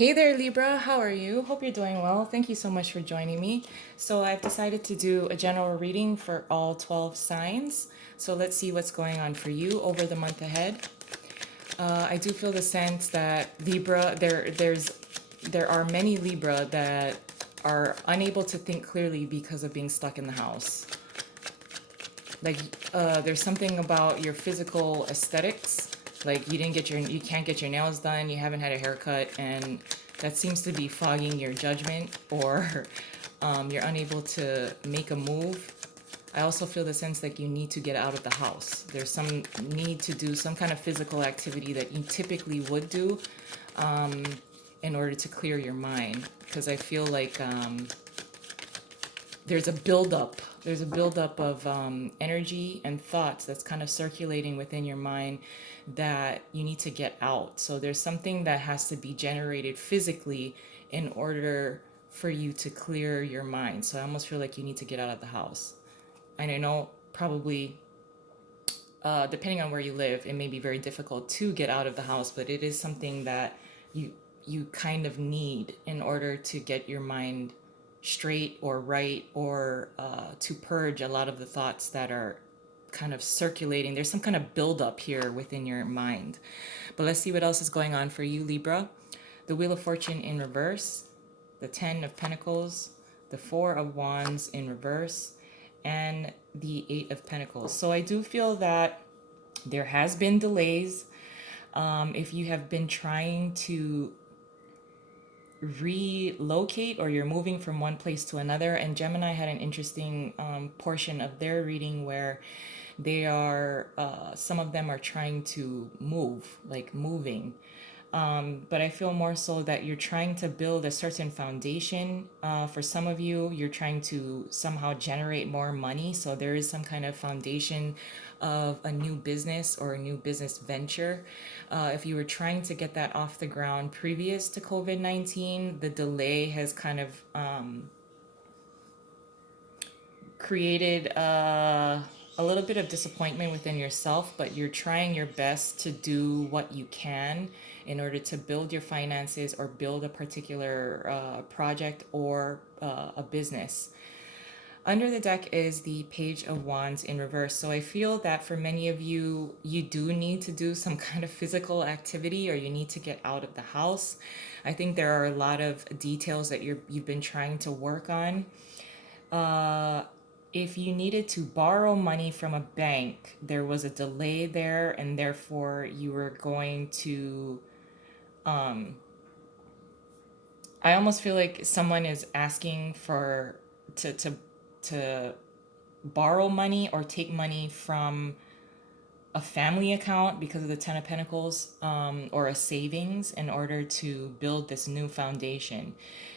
Hey there, Libra. How are you? Hope you're doing well. Thank you so much for joining me. So, I've decided to do a general reading for all 12 signs. So, let's see what's going on for you over the month ahead. I do feel the sense that Libra, there are many Libra that are unable to think clearly because of being stuck in the house. Like, there's something about your physical aesthetics. Like, you can't get your nails done, you haven't had a haircut, and that seems to be fogging your judgment, or you're unable to make a move. I also feel the sense that you need to get out of the house. There's some need to do some kind of physical activity that you typically would do in order to clear your mind. Because I feel like there's a buildup. There's a buildup of energy and thoughts that's kind of circulating within your mind that you need to get out. So there's something that has to be generated physically in order for you to clear your mind. So I almost feel like you need to get out of the house. And I know probably depending on where you live, it may be very difficult to get out of the house, but it is something that you you kind of need in order to get your mind straight or right, or to purge a lot of the thoughts that are kind of circulating. There's some kind of buildup here within your mind. But let's see what else is going on for you, Libra. The Wheel of Fortune in reverse, the Ten of Pentacles, the Four of Wands in reverse, and the Eight of Pentacles. So I do feel that there has been delays. If you have been trying to relocate, or you're moving from one place to another, and Gemini had an interesting portion of their reading where they are some of them are trying to move, like moving. But I feel more so that you're trying to build a certain foundation. For some of you, you're trying to somehow generate more money. So there is some kind of foundation of a new business or a new business venture. If you were trying to get that off the ground previous to COVID-19, the delay has kind of created a little bit of disappointment within yourself, but you're trying your best to do what you can in order to build your finances or build a particular project or a business. Under the deck is the Page of Wands in reverse. So I feel that for many of you, you do need to do some kind of physical activity, or you need to get out of the house. I think there are a lot of details that you've been trying to work on. If you needed to borrow money from a bank, there was a delay there, and therefore you were going to. I almost feel like someone is asking for to borrow money or take money from a family account because of the Ten of Pentacles, or a savings, in order to build this new foundation.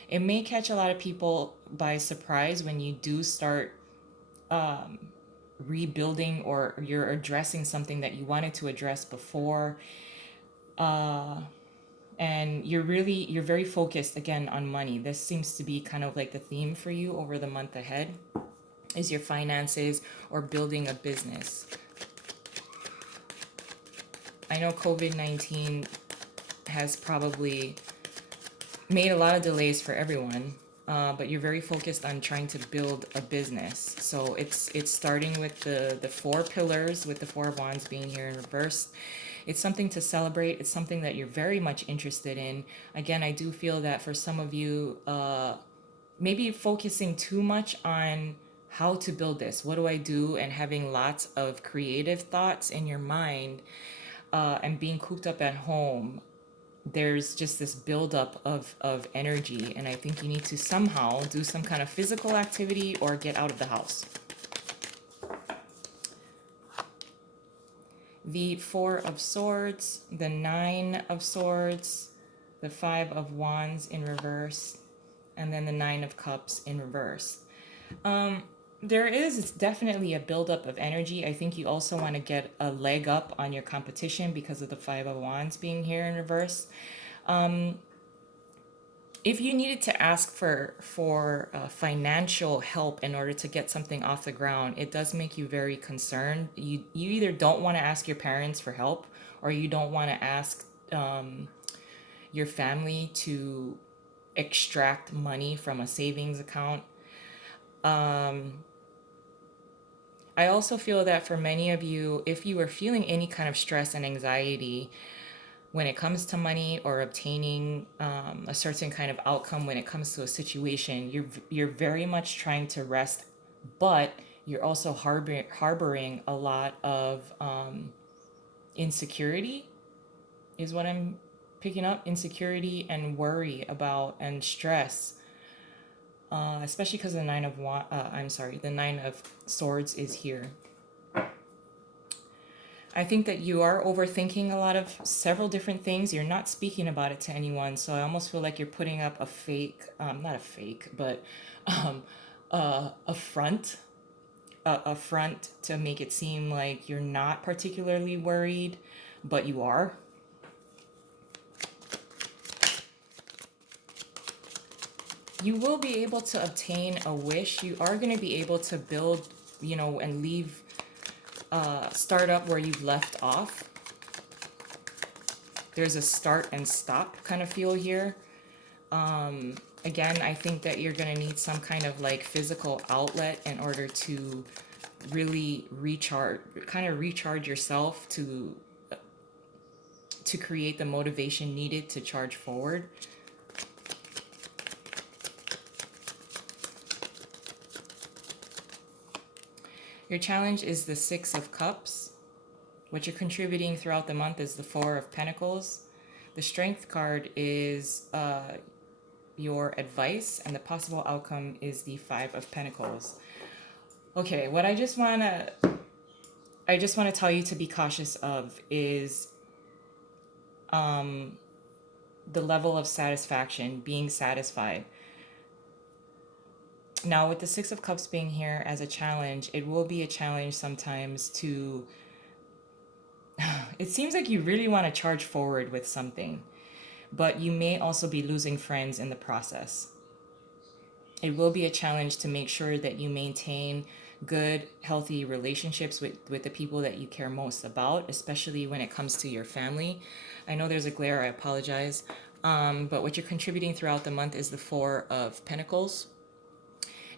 It may catch a lot of people by surprise when you do start rebuilding, or you're addressing something that you wanted to address before, and you're very focused again on money. This seems to be kind of like the theme for you over the month ahead, is your finances or building a business. I know COVID-19 has probably made a lot of delays for everyone, but you're very focused on trying to build a business. So it's starting with the four pillars, with the Four of Wands being here in reverse. It's something to celebrate. It's something that you're very much interested in. Again, I do feel that for some of you, maybe focusing too much on how to build this. What do I do? And having lots of creative thoughts in your mind, and being cooped up at home, there's just this buildup of energy. And I think you need to somehow do some kind of physical activity or get out of the house. The Four of Swords, the Nine of Swords, the Five of Wands in reverse, and then the Nine of Cups in reverse. There is definitely a buildup of energy. I think you also want to get a leg up on your competition because of the Five of Wands being here in reverse. If you needed to ask for financial help in order to get something off the ground, it does make you very concerned. You either don't want to ask your parents for help, or you don't want to ask your family to extract money from a savings account. I also feel that for many of you, if you are feeling any kind of stress and anxiety when it comes to money or obtaining a certain kind of outcome when it comes to a situation, you're very much trying to rest, but you're also harboring a lot of insecurity, is what I'm picking up. Insecurity and worry about and stress, especially because the the 9 of Swords is here. I think that you are overthinking a lot of several different things. You're not speaking about it to anyone, so I almost feel like you're putting up a fake, not a fake, but um, a front, a front to make it seem like you're not particularly worried, but you are. You will be able to obtain a wish. You are going to be able to build, and leave, start up where you've left off. There's a start and stop kind of feel here. Again, I think that you're going to need some kind of like physical outlet in order to really recharge yourself to create the motivation needed to charge forward. Your challenge is the 6 of Cups. What you're contributing throughout the month is the 4 of Pentacles. The Strength card is your advice, and the possible outcome is the 5 of Pentacles. Okay, what I just want to tell you to be cautious of is the level of satisfaction, being satisfied. Now, with the 6 of Cups being here as a challenge, it will be a challenge sometimes to... It seems like you really want to charge forward with something, but you may also be losing friends in the process. It will be a challenge to make sure that you maintain good, healthy relationships with the people that you care most about, especially when it comes to your family. I know there's a glare, I apologize. But what you're contributing throughout the month is the 4 of Pentacles.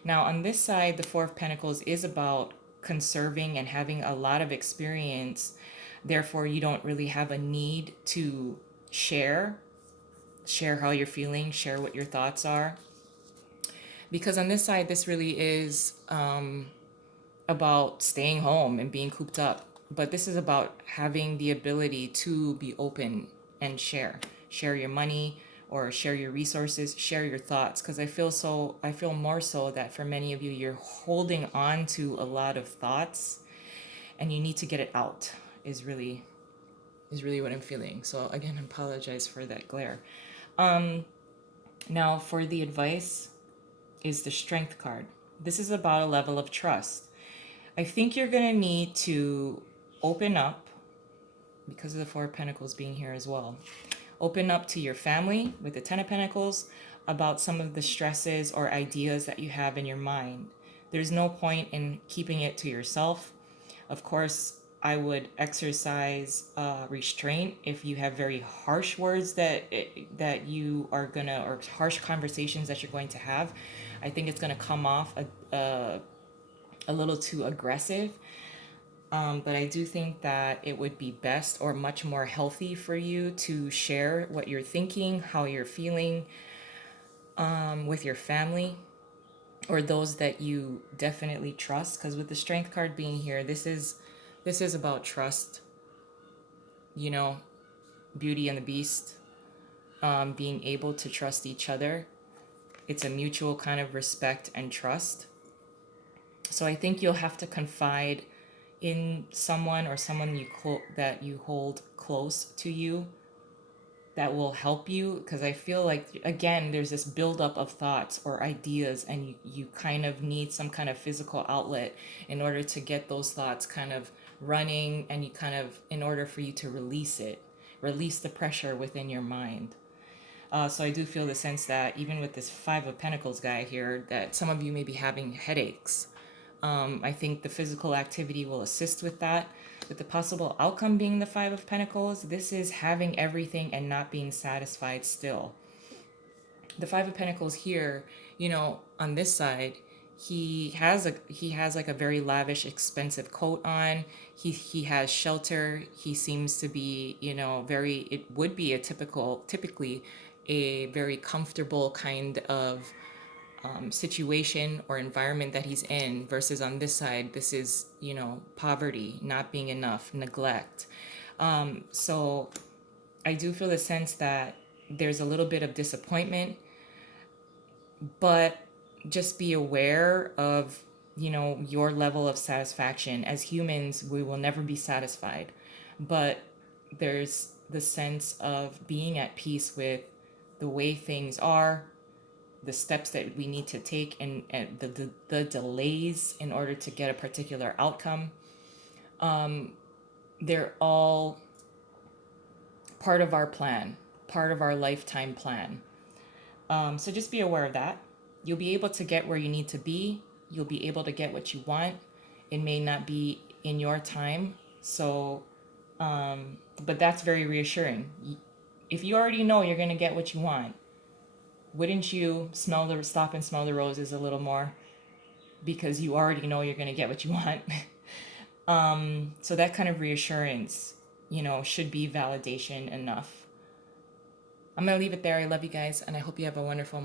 Now, on this side, the 4 of Pentacles is about conserving and having a lot of experience. Therefore, you don't really have a need to share how you're feeling, share what your thoughts are. Because on this side, this really is about staying home and being cooped up. But this is about having the ability to be open and share your money, or share your resources, share your thoughts. Because I feel more so that for many of you, you're holding on to a lot of thoughts and you need to get it out, is really what I'm feeling. So again, I apologize for that glare. Now for the advice is the Strength card. This is about a level of trust. I think you're going to need to open up, because of the 4 of Pentacles being here as well. Open up to your family with the 10 of Pentacles about some of the stresses or ideas that you have in your mind. There's no point in keeping it to yourself. Of course, I would exercise restraint if you have very harsh words that you are gonna, or harsh conversations that you're going to have. I think it's gonna come off a little too aggressive. But I do think that it would be best, or much more healthy, for you to share what you're thinking, how you're feeling, with your family or those that you definitely trust. Because with the Strength card being here, this is about trust. Beauty and the Beast, being able to trust each other. It's a mutual kind of respect and trust. So I think you'll have to confide in someone, or someone that you hold close to you, that will help you. Because I feel like, again, there's this buildup of thoughts or ideas, and you kind of need some kind of physical outlet in order to get those thoughts kind of running, and in order for you to release the pressure within your mind. So I do feel the sense that even with this 5 of Pentacles guy here, that some of you may be having headaches. I think the physical activity will assist with that. with the possible outcome being the Five of Pentacles, this is having everything and not being satisfied still. The Five of Pentacles here, you know, on this side, he has like a very lavish, expensive coat on. He has shelter. He seems to be, you know, very, it would be a typically a very comfortable kind of situation or environment that he's in, versus on this side, this is, you know, poverty, not being enough, neglect. So I do feel the sense that there's a little bit of disappointment, but just be aware of, you know, your level of satisfaction. As humans, we will never be satisfied, but there's the sense of being at peace with the way things are, the steps that we need to take, and the delays in order to get a particular outcome. They're all part of our plan, part of our lifetime plan. So just be aware of that. You'll be able to get where you need to be. You'll be able to get what you want. It may not be in your time. So, but that's very reassuring. If you already know you're going to get what you want, wouldn't you stop and smell the roses a little more? Because you already know you're going to get what you want. So that kind of reassurance, you know, should be validation enough. I'm going to leave it there. I love you guys, and I hope you have a wonderful month.